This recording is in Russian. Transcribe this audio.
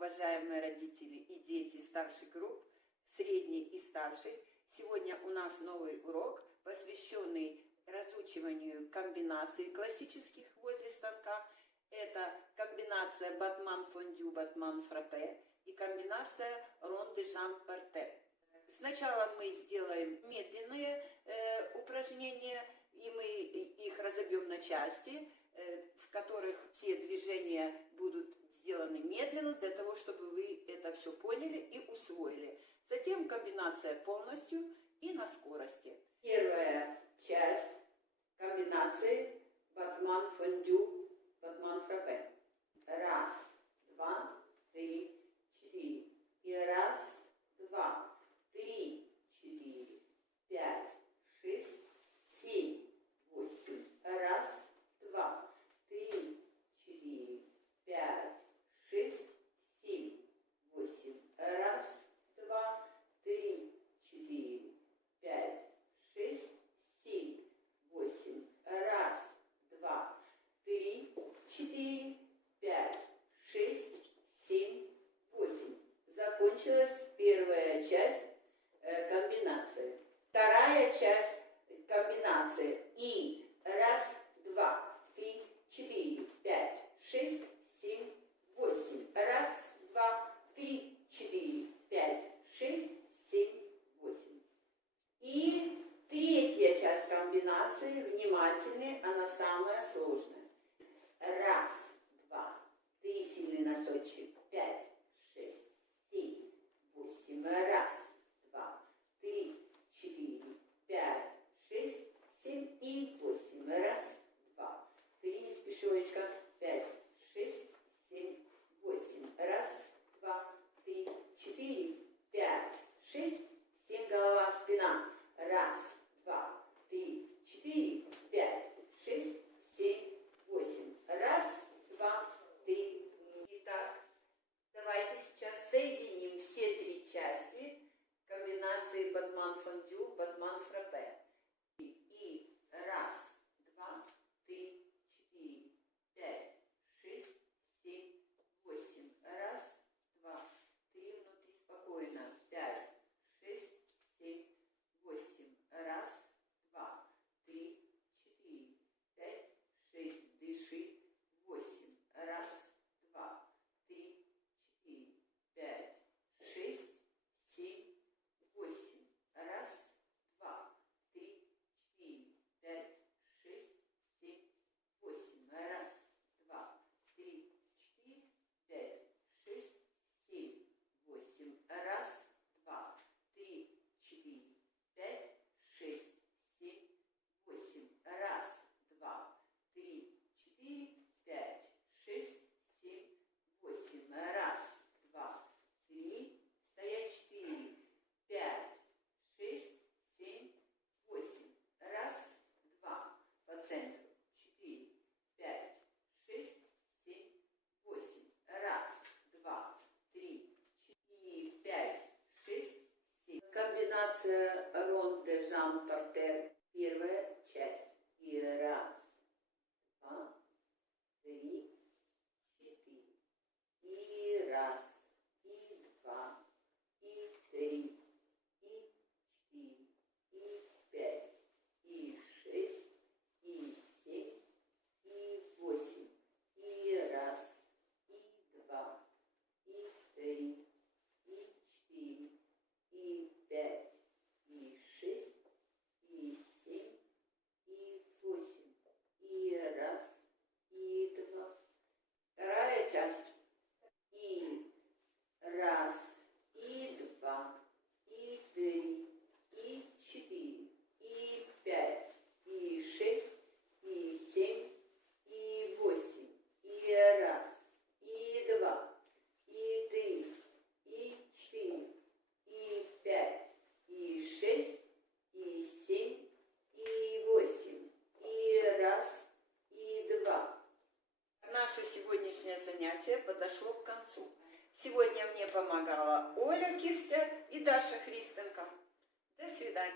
уважаемые родители и дети старших групп, средней и старшей. Сегодня у нас новый урок, посвященный разучиванию комбинаций классических возле станка. Это комбинация батман-фондю, батман-фраппе и комбинация рон-де-жамп-парте. Сначала мы сделаем медленные э, упражнения, и мы их разобьем на части, э, в которых все движения будут сделаны медленно, для того, чтобы вы это все поняли и усвоили. Затем комбинация полностью и на скорости. Первая часть комбинации батман-фондю, батман-фраппе. Раз, два, три, четыре. И раз, два, три, четыре, пять, шесть, семь, восемь. Раз, два, три, четыре, пять, шесть, семь, восемь. Раз, два, три, четыре, пять, шесть, семь, восемь. Раз, два, три, четыре, пять, шесть, семь, восемь. Закончилась первая часть э, комбинации. Вторая часть комбинации. И раз, два, три, четыре, пять, шесть, семь, восемь. Раз, два, три, четыре, пять, шесть, семь, восемь. И третья часть комбинации, внимательны, раз, и два, и три, и четыре, и пять, и шесть, и семь, и восемь, и раз, и два, и три, и четыре, и пять, и шесть, и семь, и восемь, и раз, и два. Наше сегодняшнее занятие подошло к концу. Сегодня мне помогала Оля Кирся и Даша Христенко. До свидания.